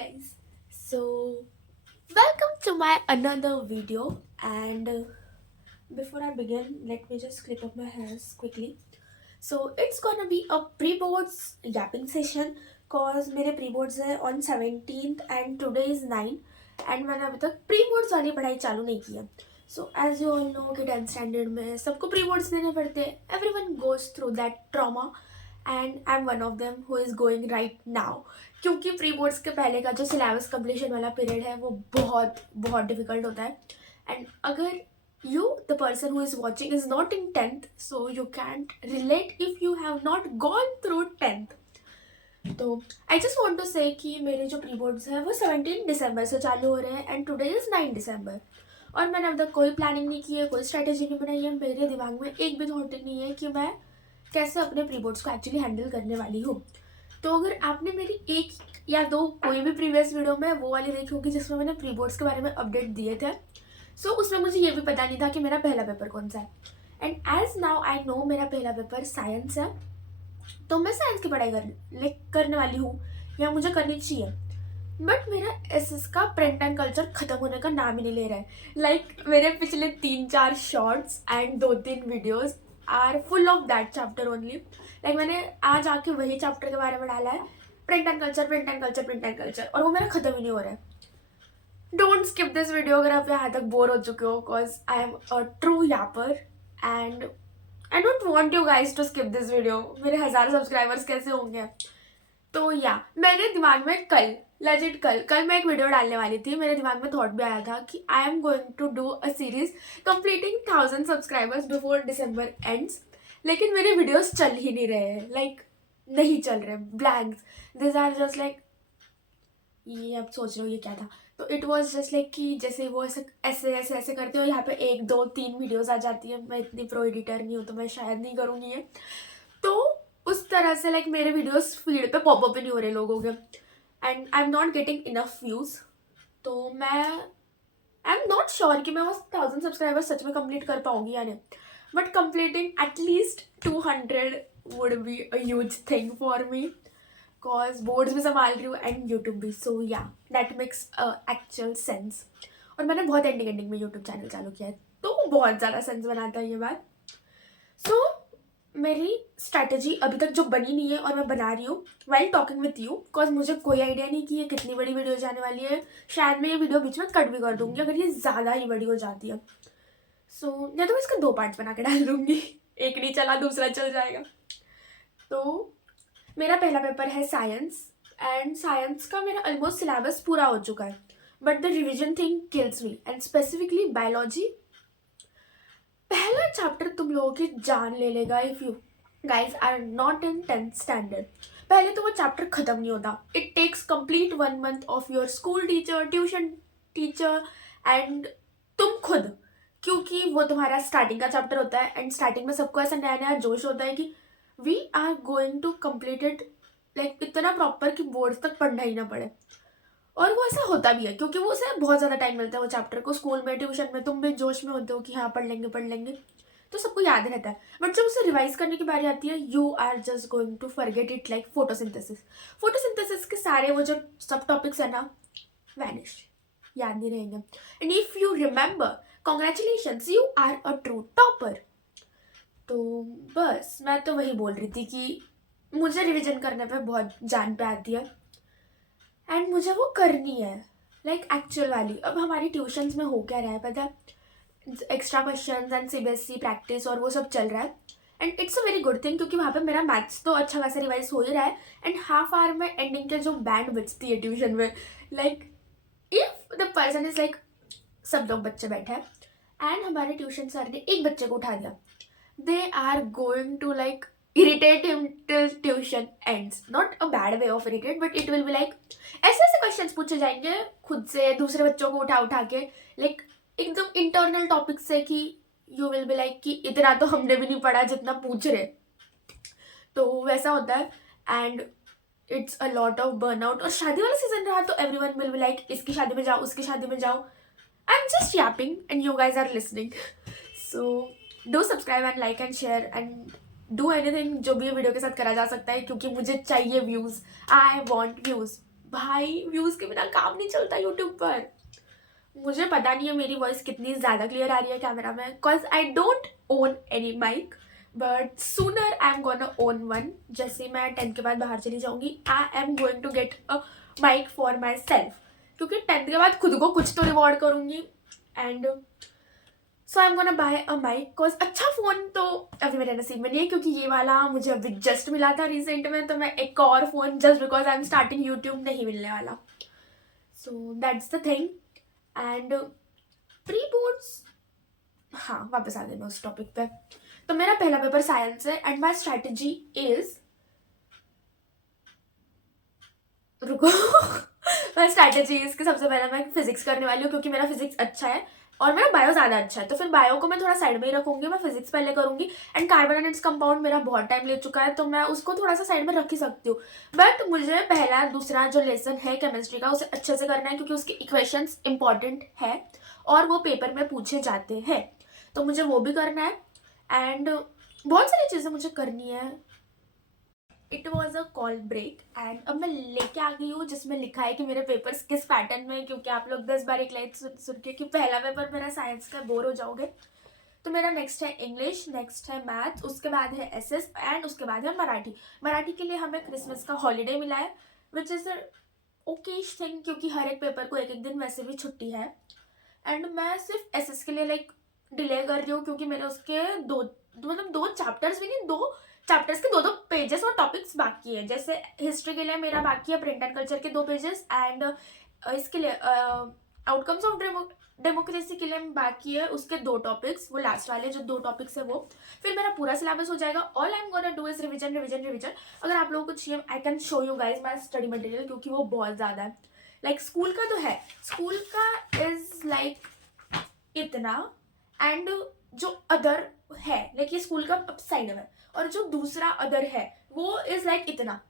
guys. So welcome to my another video and before I begin let me just clip up my hairs quickly. So it's gonna be a pre-boards yapping session cause मेरे pre-boards है on 17th and today is 9 and मैंने अभी तक pre-boards वाली पढ़ाई चालू नहीं की है. So as you all know कि 10th standard में सबको pre-boards देने पड़ते हैं. Everyone goes through that trauma and I'm one of them who is going right now. क्योंकि प्री बोर्ड्स के पहले का जो सिलेबस कम्प्लीशन वाला पीरियड है वो बहुत बहुत डिफिकल्ट होता है एंड अगर you the person who is watching is not in 10th so you can't relate if you have not gone through 10th. तो आई जस्ट वॉन्ट टू से कि मेरे जो प्री बोर्ड्स हैं वो 17 दिसंबर से चालू हो रहे हैं एंड टुडे इज़ 9 दिसंबर और मैंने अब तक कोई प्लानिंग नहीं की है, कोई स्ट्रेटेजी नहीं बनाई है. मेरे दिमाग में एक भी थॉट नहीं है कि मैं कैसे अपने प्री बोर्ड्स को एक्चुअली हैंडल करने वाली हूँ. तो अगर आपने मेरी एक या दो कोई भी प्रीवियस वीडियो में वो वाली देखी होगी जिसमें मैंने प्री बोर्ड्स के बारे में अपडेट दिए थे, सो उसमें मुझे ये भी पता नहीं था कि मेरा पहला पेपर कौन सा है. And as now I know मेरा पहला पेपर साइंस है, तो मैं साइंस की पढ़ाई करने वाली हूँ या मुझे करनी चाहिए. बट मेरा एसएस का प्रिंट एंड कल्चर ख़त्म होने का नाम ही नहीं ले रहा है. मेरे पिछले 3-4 shorts and 2-3 videos are full of that chapter only. मैंने आज आके वही चैप्टर के बारे में डाला है, print and culture print and culture print and culture, और वो मेरा ख़त्म ही नहीं हो रहा है. डोंट स्किप दिस वीडियो अगर आप यहाँ तक बोर हो चुके हो because I am a true yapper and I don't want you guys to skip this video. मेरे 1000 सब्सक्राइबर्स कैसे होंगे. तो मेरे दिमाग में कल मैं एक वीडियो डालने वाली थी. मेरे दिमाग में थॉट भी आया था कि I am going to do a series completing 1000 subscribers before December ends. लेकिन मेरे वीडियोस चल ही नहीं रहे हैं, नहीं चल रहे, ब्लैंक्स. दिस आर जस्ट ये आप सोच रहे हो ये क्या था. तो इट वॉज जस्ट कि जैसे वो ऐसे करते हो, यहाँ पे 1-2-3 वीडियोज़ आ जाती है. मैं इतनी प्रो एडिटर नहीं हूँ तो मैं शायद नहीं करूँगी ये. तो उस तरह से मेरे वीडियोस फीड पे पॉपअप ही नहीं हो रहे लोगों के and I am not getting enough views. तो मैं आई एम नॉट श्योर कि मैं वो 1000 सब्सक्राइबर्स सच में कंप्लीट कर पाऊँगी या नहीं. But completing at least 200 would be a huge thing for me because boards भी संभाल रही हूँ एंड यूट्यूब भी. So that makes actual sense. और मैंने बहुत एंडिंग में यूट्यूब चैनल चालू किया है तो बहुत ज़्यादा सेंस बनाता है ये बात. सो मेरी स्ट्रैटेजी अभी तक जो बनी नहीं है और मैं बना रही हूँ while talking with you because मुझे कोई आइडिया नहीं कि ये कितनी बड़ी वीडियो जाने वाली है. शायद मैं ये वीडियो बीच में कट भी कर दूँगी अगर ये ज़्यादा ही बड़ी हो जाती है. सो या तो मैं इसके 2 पार्ट्स बना के डाल दूँगी, एक नहीं चला दूसरा चल जाएगा. तो मेरा पहला पेपर है साइंस एंड साइंस का मेरा ऑलमोस्ट सिलेबस पूरा हो चुका है but the revision thing kills me and specifically biology. पहला चैप्टर तुम लोगों की जान ले लेगा if you guys are not in 10th standard. पहले तो वो चैप्टर ख़त्म नहीं होता. It takes complete 1 month of your school teacher, tuition teacher and तुम खुद, क्योंकि वो तुम्हारा स्टार्टिंग का चैप्टर होता है एंड स्टार्टिंग में सबको ऐसा नया नया जोश होता है कि we are going to complete it इतना प्रॉपर कि बोर्ड तक पढ़ना ही ना पड़े. और वो ऐसा होता भी है क्योंकि वो उसे बहुत ज़्यादा टाइम मिलता है वो चैप्टर को. स्कूल में ट्यूशन में तुम भी जोश में होते हो कि हाँ पढ़ लेंगे तो सबको याद रहता है. बट जब उसे रिवाइज करने की बारी आती है you are just going to forget it. Photosynthesis के सारे वो जो सब टॉपिक्स है ना वैनिश, याद नहीं रहेंगे. And if you remember congratulations you are a true topper. तो बस मैं तो वही बोल रही थी कि मुझे रिविजन करने पे बहुत जान पे आती है एंड मुझे वो करनी है एक्चुअल वाली. अब हमारी ट्यूशन्स में हो क्या रहा है पता है, extra questions and CBSE practice और वो सब चल रहा है and it's a very good thing क्योंकि वहाँ पे मेरा मैथ्स तो अच्छा खासा रिवाइज हो ही रहा है एंड हाफ आवर में एंडिंग के जो बैंड बजती है ट्यूशन में इफ द पर्सन इज सब लोग बच्चे बैठे हैं एंड हमारे ट्यूशन सर ने एक बच्चे को उठा दिया, they are going to irritate him till tuition ends. Not a bad way of irritate but it will be ऐसे क्वेश्चंस पूछे जाएंगे खुद से दूसरे बच्चों को उठा के एकदम इंटरनल टॉपिक से कि यू विल बी कि इतना तो हमने भी नहीं पढ़ा जितना पूछ रहे. तो वैसा होता है and it's a lot of burnout. और शादी वाला सीजन रहा तो एवरीवन विल बी इसकी शादी में जाओ उसकी शादी में जाओ. I am just yapping and you guys are listening. So do subscribe and like and share and do anything जो भी वीडियो के साथ करा जा सकता है क्योंकि मुझे चाहिए व्यूज़. आई वॉन्ट व्यूज़ भाई व्यूज़ के बिना काम नहीं चलता यूट्यूब पर। मुझे पता नहीं है मेरी वॉइस कितनी ज़्यादा क्लियर आ रही है कैमरा में, because I don't own any mic, but sooner I am gonna own one. जैसे मैं 10th के बाद बाहर चली जाऊंगी, I am going to get a mic for myself, क्योंकि 10th के बाद खुद को कुछ तो रिवॉर्ड करूंगी। And so I am gonna buy a mic, because अच्छा फ़ोन तो अभी मेरे नसीब में नहीं है, क्योंकि ये वाला मुझे अभी जस्ट मिला था रिसेंट में, तो मैं एक और phone just because I am starting YouTube नहीं मिलने वाला। So that's the thing. And pre boards, हाँ वापस आ गए मैं उस टॉपिक पे। तो मेरा पहला पेपर साइंस है एंड माई स्ट्रैटेजी इज, रुको मैं स्ट्रैटेजी इसके सबसे पहले मैं फिजिक्स करने वाली हूँ, क्योंकि मेरा फिजिक्स अच्छा है और मेरा बायो ज़्यादा अच्छा है, तो फिर बायो को मैं थोड़ा साइड में ही रखूंगी, मैं फिजिक्स पहले करूंगी। And carbon and its compound मेरा बहुत टाइम ले चुका है, तो मैं उसको थोड़ा सा साइड में रख ही सकती हूँ। बट मुझे पहला दूसरा जो लेसन है केमिस्ट्री का उसे अच्छे से करना है, क्योंकि उसके इक्वेशंस इंपॉर्टेंट है और वो पेपर में पूछे जाते हैं, तो मुझे वो भी करना है। एंड बहुत सारी चीज़ें मुझे करनी है। It was a call break and अब मैं लेके आ गई हूँ जिसमें लिखा है कि मेरे पेपर्स किस पैटर्न में, क्योंकि आप लोग 10 बार एक लाइन सुन के कि पहला पेपर मेरा साइंस का, बोर हो जाओगे। तो मेरा नेक्स्ट है इंग्लिश, नेक्स्ट है मैथ, उसके बाद है एसएस एंड उसके बाद है मराठी। मराठी के लिए हमें क्रिसमस का हॉलीडे मिला है, which is a Okesh thing, क्योंकि हर एक पेपर को एक एक दिन वैसे भी छुट्टी है। एंड मैं सिर्फ एसएस के लिए लाइक डिले कर रही हूँ, क्योंकि मेरे उसके मतलब दो चैप्टर्स भी नहीं, दो चैप्टर्स के दो दो पेजेस और टॉपिक्स बाकी है। जैसे हिस्ट्री के लिए मेरा बाकी है प्रिंट एंड कल्चर के 2 पेजेस, एंड इसके लिए आउटकम्स ऑफ डेमोक्रेसी के लिए बाकी है उसके 2 टॉपिक्स, वो लास्ट वाले जो 2 टॉपिक्स है वो। फिर मेरा पूरा सिलेबस हो जाएगा। All I am gonna do is revision revision revision. अगर आप लोगों को चाहिए I can show you guys my study material, क्योंकि वो बहुत ज़्यादा है। लाइक स्कूल का तो है, स्कूल का इज लाइक इतना, एंड जो अदर है लाइक ये स्कूल का साइड में, और जो दूसरा अदर है वो इज लाइक इतना।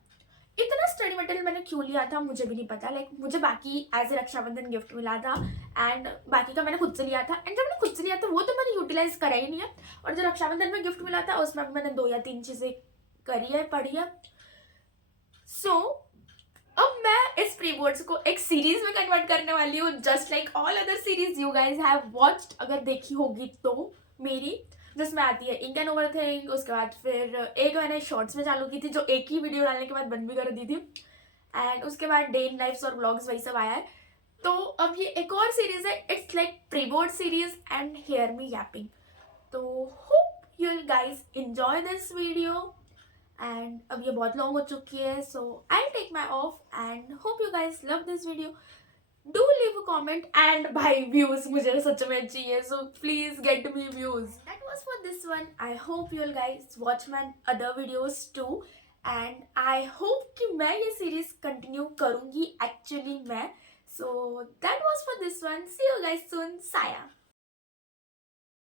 इतना स्टडी मटेरियल मैंने क्यों लिया था मुझे भी नहीं पता। लाइक मुझे बाकी एज ए रक्षाबंधन गिफ्ट मिला था, एंड बाकी का मैंने खुद से लिया था, एंड जब मैंने खुद से लिया था वो तो मैंने यूटिलाइज करा ही नहीं है, और जो रक्षाबंधन में गिफ्ट मिला था उसमें मैंने 2 या 3 चीज़ें करी है, पढ़ी है। सो अब मैं इस प्री बोर्ड्स को एक सीरीज में कन्वर्ट करने वाली हूँ, just like all other series you guys have watched, अगर देखी होगी तो मेरी, जिसमें आती है इंक एंड ओवरथिंक। उसके बाद फिर एक मैंने शॉर्ट्स में चालू की थी, जो एक ही वीडियो डालने के बाद बंद भी कर दी थी, एंड उसके बाद डे इन लाइफ्स और व्लॉग्स वही सब आया है। तो अब ये एक और सीरीज है, it's like pre board series and hear me yapping. तो hope you guys enjoy this video. And अब ये बहुत लॉन्ग हो चुकी है, so I take my off and hope you guys love this video. Do leave a comment, and भाई views मुझे सच में चाहिए, so please get me views. That was for this one. I hope you'll guys watch my other videos to, and I hope कि मैं ये series continue करूंगी actually मैं। So that was for this one. See you guys soon. साया।